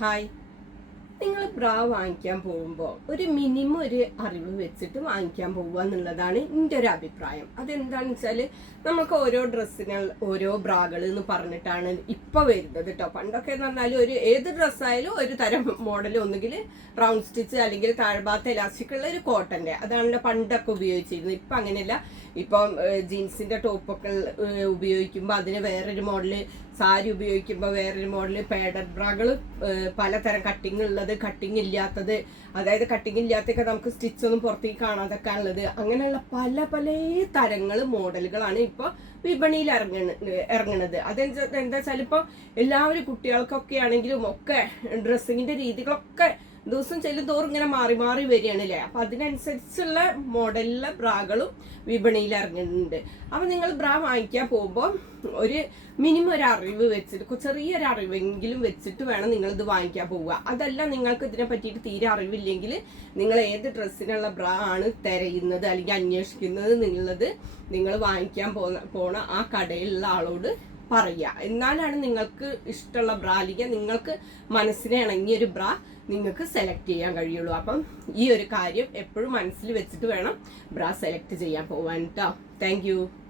Hi. നിങ്ങൾ ബ്രാ വാങ്ങിക്കാൻ പോകുമ്പോൾ ഒരു മിനിമം ഒരു അറിവ് വെച്ചിട്ട് വാങ്ങിക്കാൻ പോകുക എന്നുള്ളതാണ് എന്റെ ഒരു അഭിപ്രായം. അതെന്താണെന്ന് വെച്ചാൽ നമുക്ക് ഓരോ ഡ്രസ്സിന് ഓരോ ബ്രാകൾ എന്ന് പറഞ്ഞിട്ടാണ് ഇപ്പോൾ വരുന്നത് കേട്ടോ പണ്ടൊക്കെ എന്ന് പറഞ്ഞാൽ ഒരു ഏത് ഡ്രസ്സായാലും ഒരു തരം മോഡൽ ഒന്നുകിൽ റൗണ്ട് സ്റ്റിച്ച് അല്ലെങ്കിൽ താഴ്ഭാഗത്ത് ഇലാസ്റ്റിക് ഉള്ള ഒരു കോട്ടന്റെ അതാണല്ലോ പണ്ടൊക്കെ ഉപയോഗിച്ചിരുന്നത്. ഇപ്പം അങ്ങനെയല്ല. ഇപ്പം ജീൻസിന്റെ ടോപ്പൊക്കെ ഉപയോഗിക്കുമ്പോൾ അതിന് വേറൊരു മോഡൽ സാരി ഉപയോഗിക്കുമ്പോൾ വേറൊരു മോഡൽ പേഡർ ബ്രാകൾ പലതരം കട്ടിങ് ഉള്ളത് കട്ടിങ് ഇല്ലാത്തത് അതായത് കട്ടിങ് ഇല്ലാത്തൊക്കെ നമുക്ക് സ്റ്റിച്ച് ഒന്നും പുറത്തേക്ക് കാണാതൊക്കെ ഉള്ളത്. അങ്ങനെയുള്ള പല പല തരങ്ങൾ മോഡലുകളാണ് ഇപ്പോൾ വിപണിയിൽ ഇറങ്ങണ ഇറങ്ങണത്. അതെന്താ എന്താ വെച്ചാൽ ഇപ്പോൾ എല്ലാവരും കുട്ടികൾക്കൊക്കെ ആണെങ്കിലും ഒക്കെ ഡ്രസ്സിങ്ങിന്റെ രീതികളൊക്കെ ദിവസം ചെല്ലും തോറും ഇങ്ങനെ മാറി മാറി വരികയാണ് അല്ലേ അപ്പൊ അതിനനുസരിച്ചുള്ള മോഡലിലെ ബ്രാകളും വിപണിയിൽ ഇറങ്ങുന്നുണ്ട്. അപ്പൊ നിങ്ങൾ ബ്രാ വാങ്ങിക്കാൻ പോകുമ്പോൾ ഒരു മിനിമം ഒരു അറിവ് വെച്ചിട്ട് ചെറിയൊരു അറിവെങ്കിലും വെച്ചിട്ട് വേണം നിങ്ങൾ ഇത് വാങ്ങിക്കാൻ പോവുക. അതല്ല നിങ്ങൾക്ക് ഇതിനെ പറ്റിയിട്ട് തീരെ അറിവില്ലെങ്കിൽ നിങ്ങൾ ഏത് ഡ്രസ്സിനുള്ള ബ്രാ ആണ് തിരയുന്നത് അല്ലെങ്കിൽ അന്വേഷിക്കുന്നത് നിങ്ങളത് നിങ്ങൾ വാങ്ങിക്കാൻ പോണ ആ കടയിലുള്ള ആളോട് പറയുക എന്നാലാണ് നിങ്ങൾക്ക് ഇഷ്ടമുള്ള ബ്രാ അല്ലെങ്കിൽ നിങ്ങൾക്ക് മനസ്സിന് ഇണങ്ങിയ ഒരു ബ്ര നിങ്ങൾക്ക് സെലക്ട് ചെയ്യാൻ കഴിയുള്ളൂ. അപ്പം ഈ ഒരു കാര്യം എപ്പോഴും മനസ്സിൽ വെച്ചിട്ട് വേണം ബ്ര സെലക്ട് ചെയ്യാൻ പോവാൻ കേട്ടോ താങ്ക്